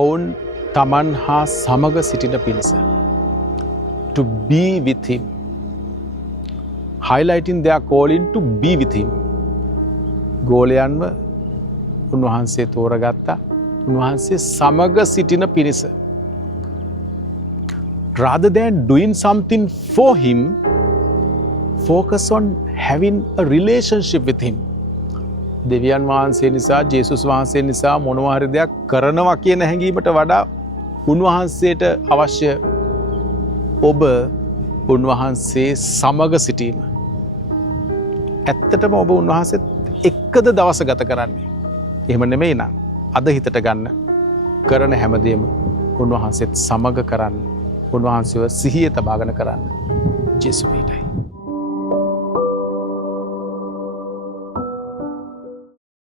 ඔවුන් තමන් හා සමග සිටින පිණිස. To be with him. Highlighting their calling to be with him. ගෝලයන්ව උන්වහන්සේ තෝරගත්තා. උන්වහන්සේ සමග සිටින පිණිස. Rather than doing something for him, focus on having a relationship with him. දෙවියන් වහන්සේ නිසා, ජේසුස් වහන්සේ නිසා මොනවා හරි දෙයක් කරනවා කියන හැඟීමට වඩා උන්වහන්සේට අවශ්‍ය ඔබ උන්වහන්සේ සමග සිටීම. ඇත්තටම ඔබ උන්වහන්සේත් එක්කද දවස ගත කරන්නේ? එහෙම නෙමෙයි නං. අද හිතට ගන්න කරන හැමදේම උන්වහන්සේත් සමග කරන්න. උන්වහන්සේව සිහියේ තබාගෙන කරන්න. ජේසුස් වේටයි.